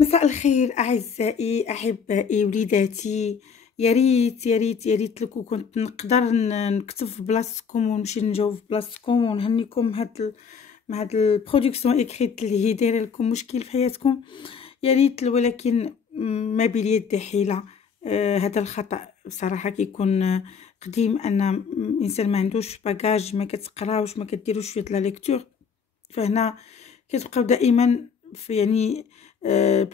مساء الخير أعزائي أحبائي وليداتي. يا ريت يا ريت يا ريت لكم كنت نقدر نكتب في بلاصتكم ونمشي نجاوب في بلاصتكم ونهنيكم مع هاد البرودكسيون اكريت اللي هي دايره لكم مشكل في حياتكم. يا ريت ولكن ما باليد حيلة. هذا الخطأ بصراحة كيكون قديم أن إنسان ما عندوش باجاج، ما كتقراوش ما كديروش في لا ليكتور، فهنا كتبقاو دائما في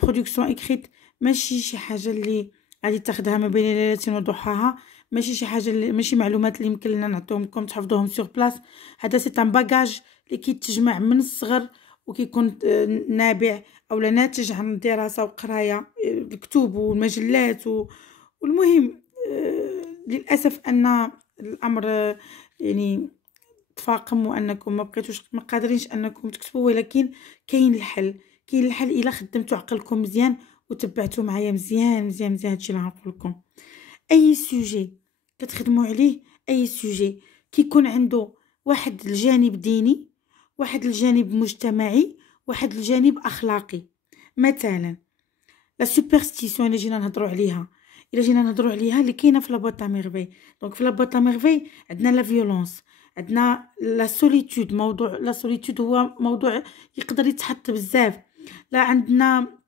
برودكسيون اكريت. ماشي شي حاجة اللي غادي تاخدها ما بين ليلة وضحاها، ماشي شي حاجة اللي ماشي معلومات اللي يمكن لنا نعطيهم لكم تحفظوهم سور بلاص. هذا سي ان باجاج اللي كيتجمع من الصغر وكيكون نابع او ناتج عن دراسة وقراية الكتب والمجلات والمهم للأسف أن الأمر يعني تفاقم وانكم ما بقيتوش ما قادرينش انكم تكتبوا، ولكن كاين الحل. كاين الحل الا خدمتوا عقلكم مزيان وتبعتوا معايا مزيان مزيان مزيان. هادشي اللي غنقول لكم. اي سوجي كتخدموا عليه، اي سوجي كيكون عنده واحد الجانب ديني، واحد الجانب مجتمعي، واحد الجانب اخلاقي. مثلا لا سوبرستيسيون اللي جينا نهضروا عليها، الا جينا نهضروا عليها اللي كاينه في لابوط لا ميرفي. دونك في لابوط لا ميرفي عندنا لا فيولونس، عندنا لا سوليتود. موضوع لا سوليتود هو موضوع يقدر يتحط بزاف. لا عندنا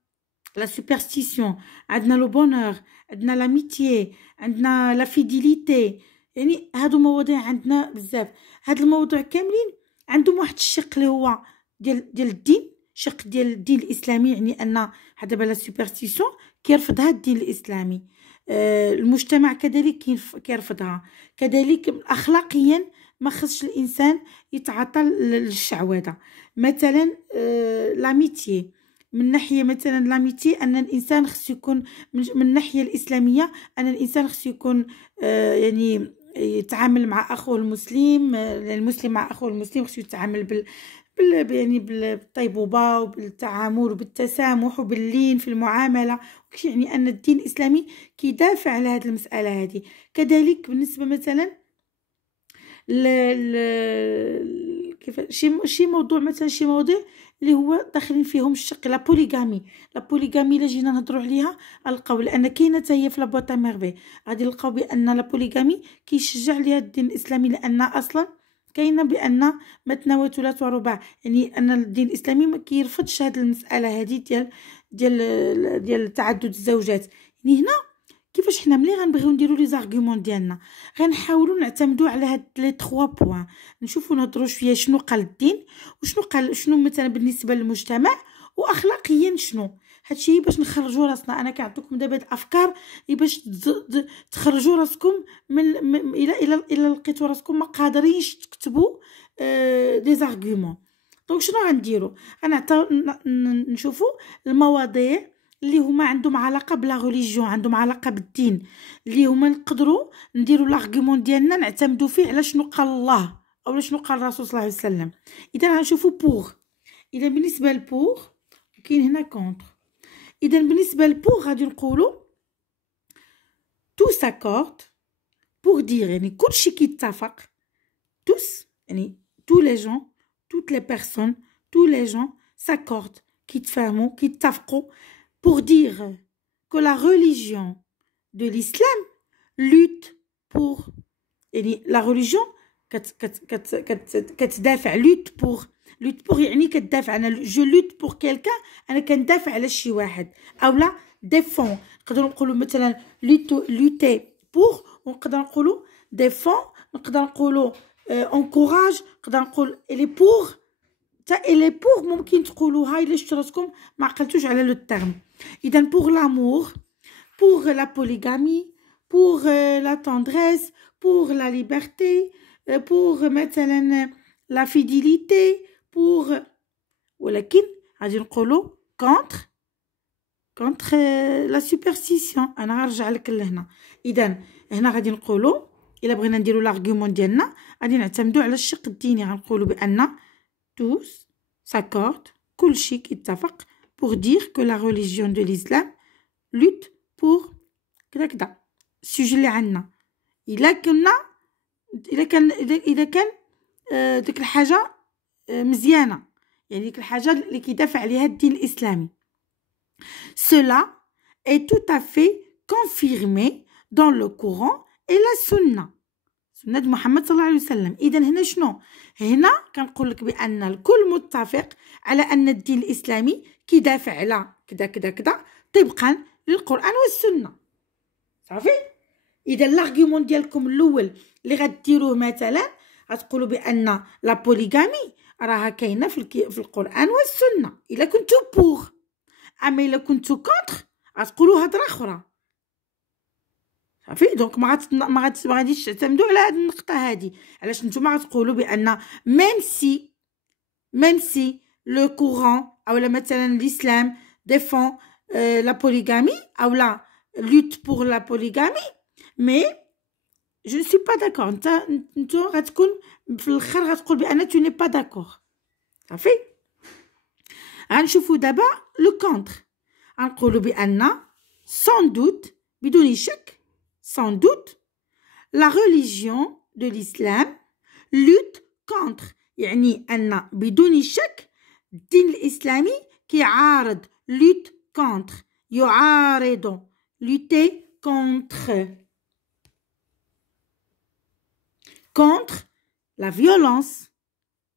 لا سوبرستيسيون، عندنا لو بونور، عندنا لاميتيي، عندنا لا فيديليتي. يعني هادو مواضيع عندنا بزاف. هاد الموضوع كاملين عندهم واحد الشق اللي هو ديال الدين، شق ديال الدين الاسلامي. يعني ان هذا بلا سوبرستيسيون كيرفضها الدين الاسلامي. المجتمع كذلك كيرفضها. كذلك اخلاقيا ما خصش الانسان يتعاطى للشعوذه. مثلا لاميتيي من ناحيه، مثلا لاميتي ان الانسان خصو يكون من الناحيه الاسلاميه ان الانسان خصو يكون يعني يتعامل مع اخوه المسلم. المسلم مع اخوه المسلم خصو يتعامل يعني بالطيبوبه وبالتعامل وبالتسامح وباللين في المعامله. يعني ان الدين الاسلامي كيدافع على هذه المساله هذه. كذلك بالنسبه مثلا كيف شي موضوع، مثلا شي مواضيع اللي هو داخلين فيهم الشق لا بوليغامي. لا بوليغامي الا جينا نهضروا عليها نلقاو لان كاينه حتى هي في لابوطا ميرفي. غادي نلقاو بان لا بوليغامي كيشجع عليها الدين الاسلامي، لان اصلا كاينه بان مثنى وثلاث ورباع. يعني ان الدين الاسلامي ما كيرفضش هذه المساله هذه ديال تعدد الزوجات. يعني هنا كيفاش حنا ملي غنبغيو نديرو لي زارغومون ديالنا غنحاولوا نعتمدوا على هاد لي 3 بوين، نشوفوا نهضروا شويه شنو قال الدين وشنو قال شنو مثلا بالنسبه للمجتمع واخلاقيا شنو. هادشي باش نخرجوا راسنا. انا كنعطيكم دابا الافكار باش تخرجوا راسكم الى لقيتوا راسكم ما قادرينش تكتبوا دي زارغومون. دونك شنو غنديروا؟ غنعطيو نشوفوا المواضيع اللي هما عندهم علاقه بلا ريليجيون، عندهم علاقه بالدين، اللي هما نقدروا نديروا لارغومون ديالنا نعتمدوا فيه على شنو قال الله او شنو قال الرسول صلى الله عليه وسلم. اذا غنشوفوا بوغ. اذا بالنسبه لبوغ كاين هنا كونتر. اذا بالنسبه لبوغ غادي نقولوا تو ساكورد بوغ دير، يعني كلشي كيتفق. توس يعني تو لي جون، توت لي بيرسون، تو لي جون s'accordent كيتفاهموا كيتفقوا pour dire que la religion de l'islam lutte pour. يعني la religion كتدافع lutte pour يعني كتدافع. انا je lutte pour quelqu'un، انا كندافع على شي واحد. او لا défend، نقدروا نقولوا مثلا lutter pour، ونقدر نقولوا défend، نقدر نقولوا encourage، نقدر نقول elle est pour. تا elle est pour ممكن تقولوها الا شفتوا راسكم ما عقلتوش على لو تيرم. اذا pour l'amour، pour la polygamie، pour la tendresse، pour la liberté، pour مثلا la fidélité، pour. ولكن غادي نقولوا contre la superstition. انا غنرجع لك لهنا. اذا هنا غادي نقولوا الا بغينا نديروا لارغومون ديالنا غادي نعتمدوا على الشق الديني. غنقولوا بان tous s'accordent، كلشي كيتفق pour dire que la religion de l'islam lutte pour كذا كذا. السوجي اللي عندنا الا كان ديك الحاجه مزيانه، يعني ديك الحاجه اللي كيدافع عليها الدين الاسلامي. Cela est tout à fait confirmé dans le Coran et la Sunna. سنة محمد صلى الله عليه وسلم. إذا هنا شنو؟ هنا كنقول لك بأن الكل متفق على أن الدين الإسلامي كيدافع على كذا كذا كذا طبقا للقرآن والسنة. صافي؟ إذا الارغيومون ديالكم الأول اللي غديروه مثلا غتقولوا بأن لا بوليغامي راها كاينة في القرآن والسنة إلا كنتو بوغ. أما إلا كنتو كونتر غتقولوا هضرة أخرى. صافي؟ دونك ما غاديش تعتمدوا على هاد النقطة هادي. علاش نتوما غتقولوا بأن même si le Coran أو مثلا l'islam défend la polygamie أو la lutte pour la polygamie, mais je ne suis pas d'accord. انت غتكون في الاخر غتقول بان tu n'es pas d'accord. صافي؟ غنشوفوا دابا لو كونتر. غنقولوا بان sans doute بدون شك sans doute la religion de l'islam lutte contre. يعني ان بدون شك الدين الاسلامي كيعارض lutte contre يعارض lutter contre la violence.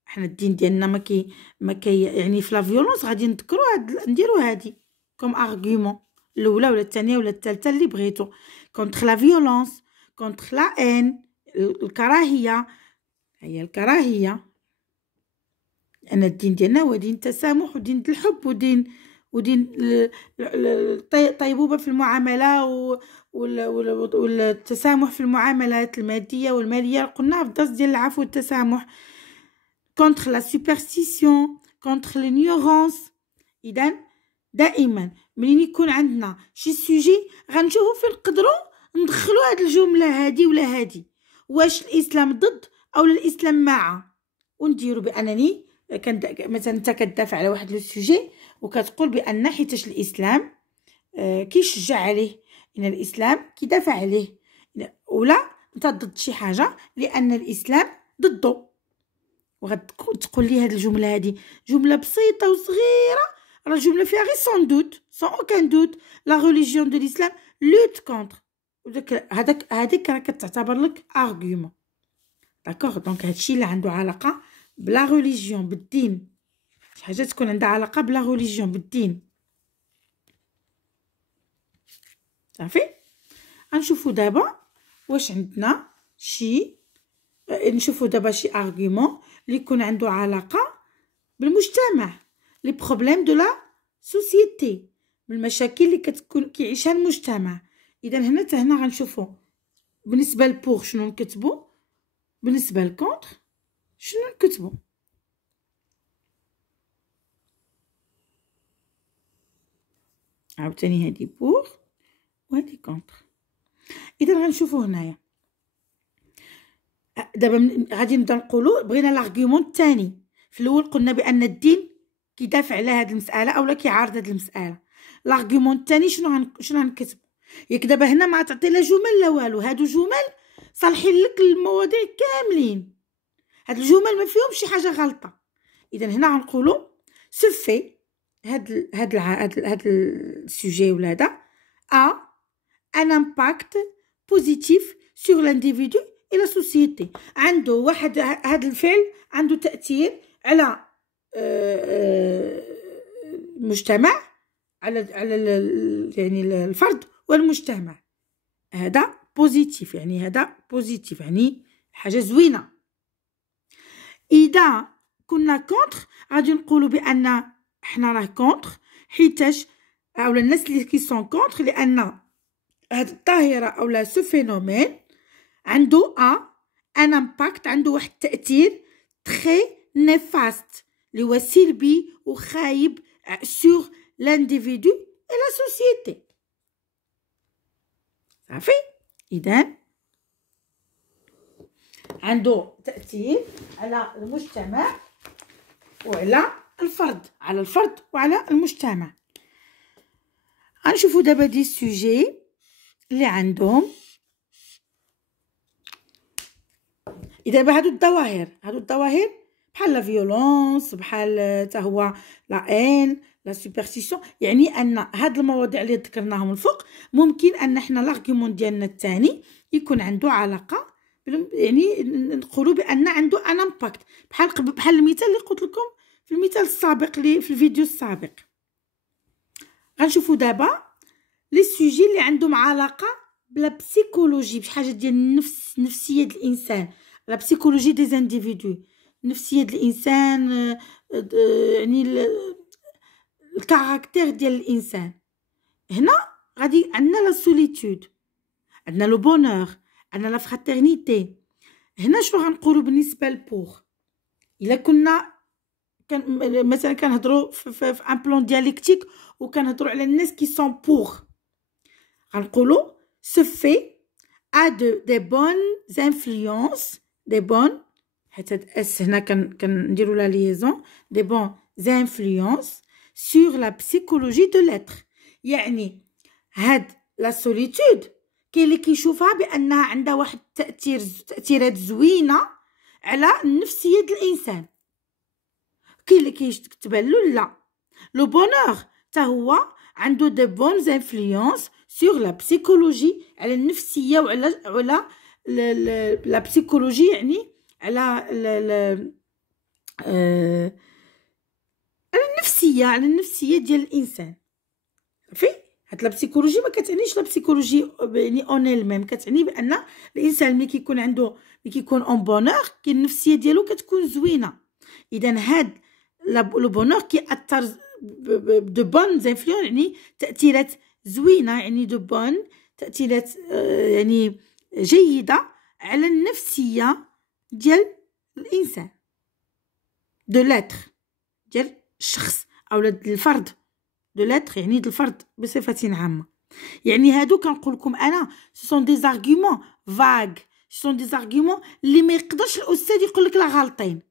حنا الدين ديالنا ما كي يعني في لا فيولونس غادي نذكروا نديروا هادي كوم ارغيومون الاولى ولا الثانيه ولا الثالثه اللي بغيتو. كونتر لا فيولونس، كونتر لا ان، الكراهيه. هي الكراهيه ان الدين ديالنا هو دين التسامح ودين الحب ودين الطيبوبه في المعامله والتسامح في المعاملات الماديه والماليه. قلنا في الدرس ديال العفو والتسامح. contre la superstition contre l'ignorance. إذن دائما منين يكون عندنا شي سوجي غنشوفو فين نقدروا ندخلو هاد الجمله هادي ولا هادي، واش الاسلام ضد او الاسلام مع، ونديرو بانني مثلا انت كتدافع على واحد لو سوجي وكتقول بان حيتاش الاسلام كيشجع عليه، ان الاسلام كيدافع عليه، ولا انت ضد شي حاجه لان الاسلام ضده. وغتقول لي هاد الجمله هادي جمله بسيطه وصغيره، راه جمله فيها غير سون دوت سون اوكان دوت لا ريليجيون دو الاسلام لوت كونتر. هذاك راه كتعتبر لك ارغيومون. داكوغ؟ دونك هادشي اللي عنده علاقه بلا ريليجيون بالدين، شي حاجه تكون عندها علاقه بلا ريليجيون بالدين. صافي؟ غنشوفوا دابا واش عندنا شي، نشوفوا دابا شي ارغيومون اللي يكون عنده علاقه بالمجتمع، لي بروبليم دو لا سوسيتي، بالمشاكل اللي كتكون كيعيشها المجتمع. اذا هنا غنشوفوا بالنسبه لبوغ شنو نكتبوا، بالنسبه لكونتر شنو نكتبوا. عاوتاني هادي بوغ وهادي كونتر. اذا غنشوفوا هنايا دابا غادي نبدا نقولوا بغينا لارغيومون الثاني. في الاول قلنا بان الدين كيدافع على هذه المساله اولا كيعارض هذه المساله. لارغيومون الثاني شنو غنكتب؟ ياك دابا هنا ما تعطي لا جمل لا والو، هادو جمل صالحين لك المواضيع كاملين، هاد الجمل ما فيهم شي حاجه غلطه. اذا هنا غنقولوا سوفي هاد السوجي ولا هذا ان امباكت بوزيتيف سور لانديفيدو et la société. عنده واحد هذا الفعل عنده تأثير على المجتمع، على يعني الفرد والمجتمع. هذا بوزيتيف، يعني هذا بوزيتيف يعني حاجة زوينة. إذا كنا كونتر غادي نقولوا بأن حنا راه كونتر حيتاش أو الناس اللي كي سون كونتر، لأن هاد الظاهرة أو سو فينومين عنده ان امباكت، عنده واحد التأثير تري نيفاست اللي هو سلبي وخايب سور لانديفيدو اي لا سوسيتي. صافي؟ اذا عنده تأثير على المجتمع وعلى الفرد، على الفرد وعلى المجتمع. غنشوفوا دابا دي سوجي اللي عندهم دابا هادو الظواهر بحال لا فيولونس، بحال حتى هو لا ان، لا سوبرستيسيون يعني ان هاد المواضيع اللي ذكرناهم الفوق ممكن ان حنا لارغيومون ديالنا الثاني يكون عنده علاقه، يعني نقولوا بان عنده ان امباكت، بحال المثال اللي قلت لكم في المثال السابق اللي في الفيديو السابق. غنشوفوا دابا لي سوجي اللي عندهم علاقه بلا بسيكولوجي، بشي حاجه ديال النفس، نفسيه الانسان، لا بسيكولوجي دي انديفيدو، نفسيه الانسان، يعني الكاركتير ديال الانسان. هنا غادي عندنا لا سوليتود، عندنا لو بونور، عندنا لا فراترنيتي. هنا شنو غنقولوا بالنسبه لبوغ؟ الا كنا مثلا كنهضروا في ان بلان دياليكتيك وكنهضروا على الناس كي سون بوغ، غنقولوا ce fait a des bonnes influences، des bonnes حيت هاد اس هنا كنديروا لا ليزون، des bonnes influences sur la psychologie de l'être. يعني هاد لا سوليتود كاين اللي كيشوفها بانها عندها واحد تاثيرات زوينه على نفسيه الانسان، كاين اللي كيتبان له لا. لو بونور حتى هو عنده دي بونز انفلونس سور لا بسيكولوجي، على النفسيه وعلى لا بسيكولوجي، يعني على على النفسيه ديال الانسان. في هاد لا بسيكولوجي ما كتعنيش لا بسيكولوجي يعني اون الميم، كتعني بان الانسان ملي كيكون عنده، ملي كيكون اون بونور، كاين النفسيه ديالو كتكون زوينه. اذا هاد لو بونور كيأثر دو بون انفلونس، يعني تاثيرات زوينه، يعني دو بون تاثيرات يعني جيده على النفسيه ديال الانسان، دو لاتر، ديال الشخص او الفرد. دو لاتر يعني د الفرد بصفه عامه. يعني هادو كنقول لكم انا سو سون دي زارغومون فاغ، سو سون دي زارغومون اللي ما يقدرش الاستاذ يقول لك لا غالطين،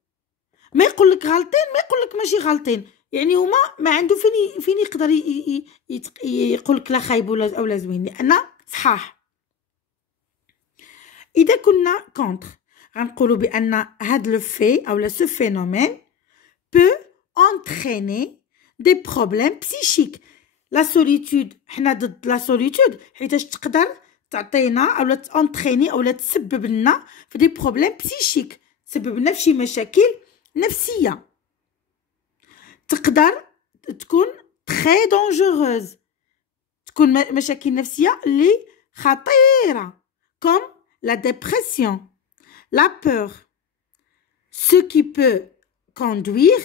ما يقول لك غالطين، ما يقول لك ماشي غالطين، يعني هما ما عنده فين يقدر يقول لك لا خايب ولا زوين، لان صحاح. اذا كنا كونتر غنقولوا بان هاد لو في او لا سو فينومين بو انتريني دي بروبليم بسيشيك. لا سوليتود، حنا ضد لا سوليتود حيتاش تقدر تعطينا اولا تانتريني اولا تسبب لنا في دي بروبليم بسيشيك، تسبب لنا في شي مشاكل نفسيه، تقدر تكون تري دونجوروز، تكون مشاكل نفسيه اللي خطيره، كوم لا ديبرسيون، لا بور، ce qui peut conduire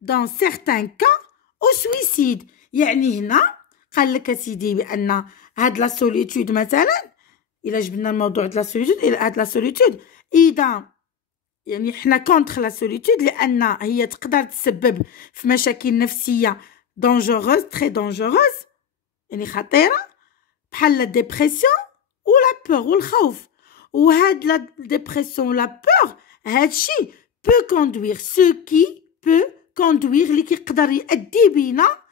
dans certains cas au suicide. يعني هنا قال لك اسيدي بان هاد لا سوليتود مثلا، الا جبنا الموضوع د لا سوليتود، هاد لا سوليتود اذا يعني حنا كونتر لا سوليتود لان هي تقدر تسبب في مشاكل نفسيه دونجوروز، تري دونجوروز، يعني خطيره، بحال لا ديبرسيون ولا بور والخوف. وهاد لا ديبرسيون ولا بور هادشي بو كوندوير، سو كي بو كوندوير اللي كيقدر يؤدي بينا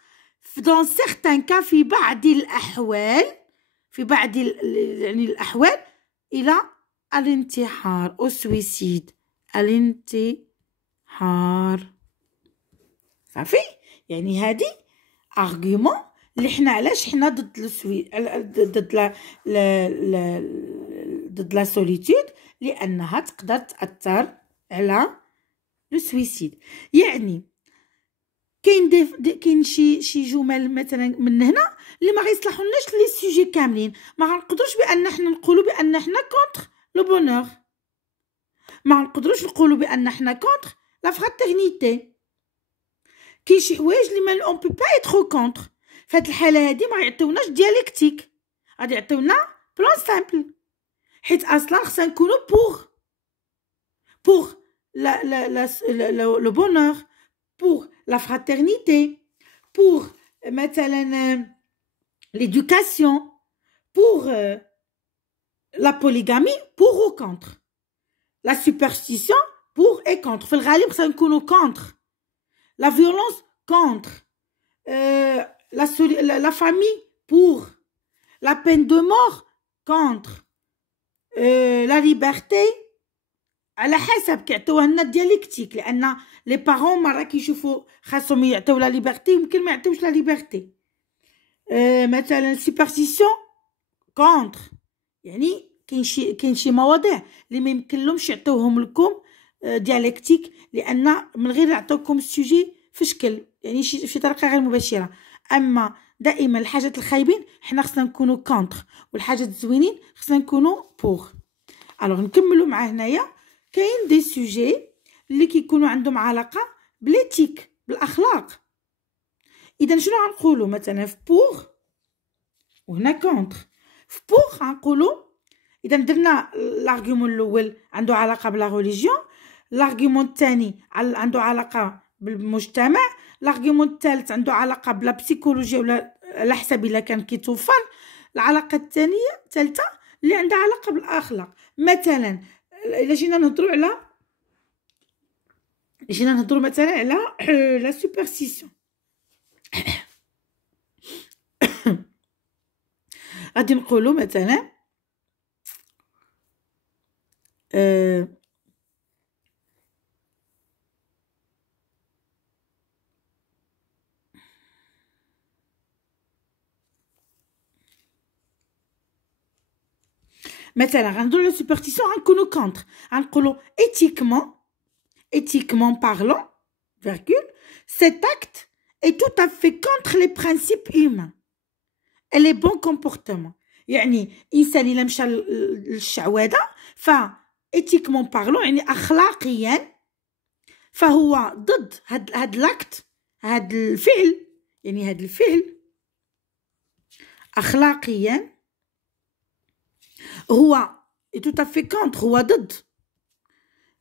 دون سيغتان كا، في بعض الاحوال، في بعض يعني الاحوال الى الانتحار او سويسيد، الانتحار. صافي، يعني هادي ارغيومون اللي حنا علاش حنا ضد ضد لا سوليتود، لانها تقدر تاثر على لو سويسيد. يعني كاين شي جمل مثلا من هنا اللي ما غيصلحوناش لي سوجي كاملين، ما غنقدروش بان حنا نقولوا بان حنا كونتر لو بونور، ما نقدروش نقولوا بان حنا كونتر لا فراترنيتي. كاين شي حوايج اللي ما اون بو با ايترو كونتر. في هاد الحاله هادي ما يعطيوناش دياليكتيك، غادي يعطيونا بلان سامبل، حيت اصلا خصنا نكونوا بوغ le bonheur, pour la fraternité, pour مثلا l'éducation, pour la polygamie, pour ou contre la superstition, pour et contre. في الغالب خصنا نكونوا contre la violence, contre la famille, pour la peine de mort, contre la liberté, على حسب كيعطيوها لنا دياليكتيك، لان لي بارون مرة كيشوفوا خاصهم يعطيو لا ليبرتي، يمكن ما يعطيوش لا ليبرتي. مثلا سوبرستيسيون كونتر، يعني كاين شي مواضيع اللي ما يمكنلهمش يعطيوهم لكم دياليكتيك، لان من غير يعطوكم السوجي في شكل يعني شي طريقه غير مباشره. اما دائما الحاجات الخايبين حنا خصنا نكونوا كونتر، والحاجات الزوينين خصنا نكونوا بوغ. الوغ نكملوا مع هنايا. كاين دي سوجي اللي كيكونوا عندهم علاقه بليتيك، بالاخلاق. اذا شنو غنقولوا مثلا في بوغ وهنا كونتر؟ في بوغ غنقولوا اذا درنا الارغيومون الاول عنده علاقه بلا ريليجيون، الارغيومون الثاني عنده علاقه بالمجتمع، الارغيومون الثالث عنده علاقه بلا بسيكولوجيا ولا على حسب الا كان كيتوفر، العلاقه الثالثه اللي عندها علاقه بالاخلاق. مثلا الا جينا نهضروا مثلا على لا سوبرستيسيون، غادي نقولوا مثلا مثلا غنديرو لا سوبرستيسيون غنكونو كونتر، غنقولو éthiquement parlant, virgule, cet acte est tout à fait contre les principes humains et les bons comportements. يعني إنسان إلا مشى للشعوذة ف éthiquement parlant يعني أخلاقيا فهو ضد هاد لاكت، هاد الفعل، يعني هاد الفعل أخلاقيا هو tout à fait contre، هو ضد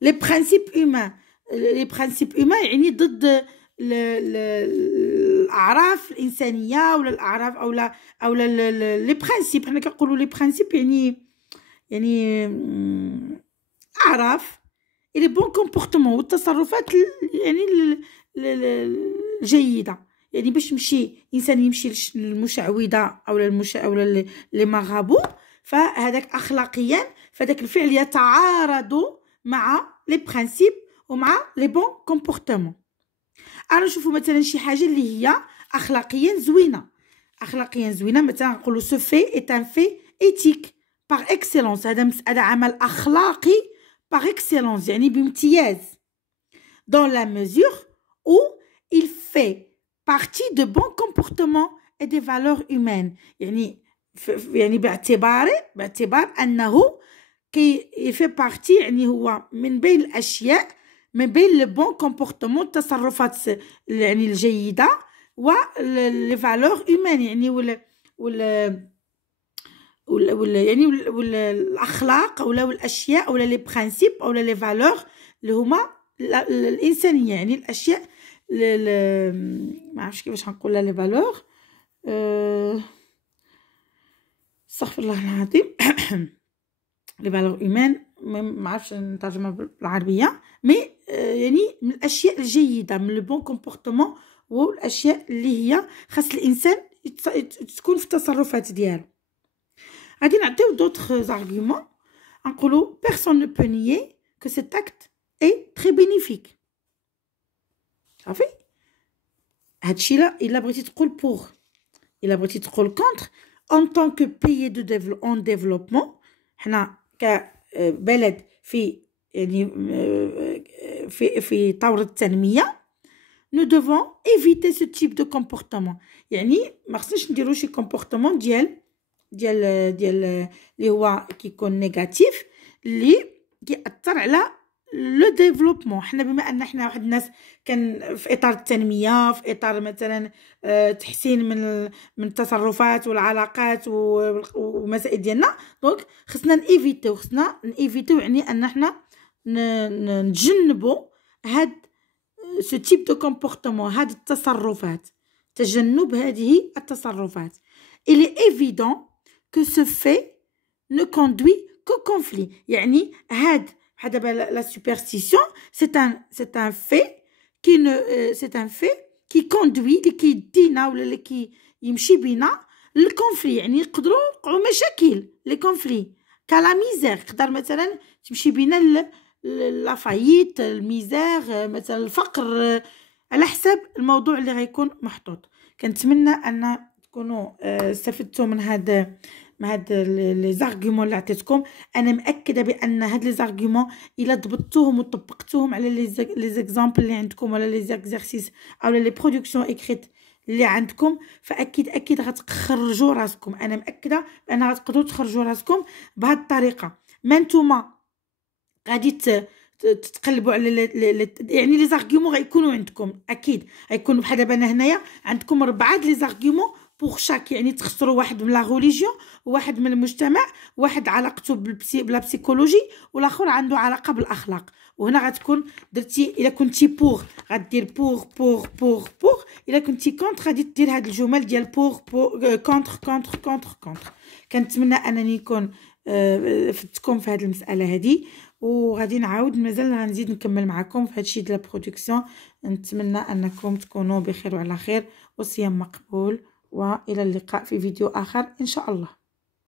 لي برانسيب هيومان. لي برانسيب هيومان يعني ضد الاعراف الانسانيه ولا الاعراف او لي برانسيب. حنا كنقولوا لي برانسيب يعني اعراف لي بون كومبورتمون والتصرفات يعني الجيده. يعني باش انسان يمشي للمشعوذه او لي مغابو فهذاك اخلاقيا فداك الفعل يتعارض مع لي برانسيب ومع لي بون كومبورتمون. انا نشوفوا مثلا شي حاجه اللي هي اخلاقيا زوينه، مثلا نقولوا سو في ايت ان في ايتيك باغ اكسيلونس، هذا عمل اخلاقي باغ اكسيلونس يعني بامتياز، dans la mesure où il fait partie de bons comportements et des valeurs humaines. يعني باعتبار انه كي في بارتي، يعني هو من بين الاشياء، من بين لي بون كومبورتمون التصرفات يعني الجيده و لي فالور هيومان يعني ولا الاخلاق او الاشياء او لي برينسيپ او لي فالور اللي هما الانسانيه، يعني الاشياء ما عرفتش كيفاش غنقول لي فالور، استغفر الله العظيم لي فالور هيومان ما عرفتش نترجمها بالعربيه، مي يعني من الاشياء الجيده، من لو بون كومبورتمون والاشياء اللي هي خاص الانسان تكون في التصرفات ديالو. غادي نعطيو دوطخ زارغيومون، نقولوا personne ne peut nier que cet acte est très bénéfique. صافي هادشي الا بغيتي تقول بوغ، الا بغيتي تقول كونتر en tant que pays en développement، حنا كبلد في يعني في طور التنميه، nous devons éviter ce type de comportement. يعني ما خصناش نديرو شي كومبورتمون ديال اللي هو كيكون نيجاتيف اللي كيأثر على لو ديفلوبمون. حنا بما ان حنا واحد الناس كان في اطار التنميه، في اطار مثلا تحسين من التصرفات والعلاقات ومسائل ديالنا، دونك خصنا نيفيتيو يعني ان حنا نتجنبوا هاد ce type de comportement، هاد التصرفات، تجنب هذه التصرفات. Il est évident que ce fait ne conduit qu'au conflit. يعني هاد دابا la superstition c'est un fait qui ne c'est un fait qui conduit اللي كيدينا ولا اللي كيمشي بينا للكونفلي. يعني يقدروا يوقعوا مشاكل لي كونفلي كالا ميزير، يقدر مثلا تمشي بينا لافاييت، الميزير، مثلا الفقر، على حساب الموضوع اللي غيكون محطوط. كنتمنى ان تكونوا استفدتوا من هاد لي زارغومون اللي عطيتكم. انا مأكده بان هاد لي زارغومون الا ضبطتوهم وطبقتوهم على لي زيكزامبل اللي عندكم، ولا لي زيكزارسيس او لي برودكسيون اكريت اللي عندكم، فاكيد غتخرجوا راسكم. انا مأكده بان غتقدروا تخرجوا راسكم بهاد الطريقه. ما نتوما غادي تتقلبوا على يعني لي زارغومون غيكونوا عندكم، اكيد غيكونوا بحال دابا انا هنايا عندكم 4 لي زارغومون بوغ شاك، يعني تخسروا واحد من لا ريليجيون، وواحد من المجتمع، واحد علاقته بلا بسيكولوجي، والاخر عنده علاقه بالاخلاق. وهنا غتكون درتي، الا كنتي بوغ غدير بوغ، الا كنتي كونتر غادي دير هاد الجمل ديال بوغ كونتر. كنتمنى انني نكون فدتكم في هذه المساله هذه، وغادي نعاود مازال غنزيد نكمل معكم في هادشي ديال البرودكسيون. نتمنى انكم تكونوا بخير وعلى خير، وصيام مقبول، والى اللقاء في فيديو اخر ان شاء الله.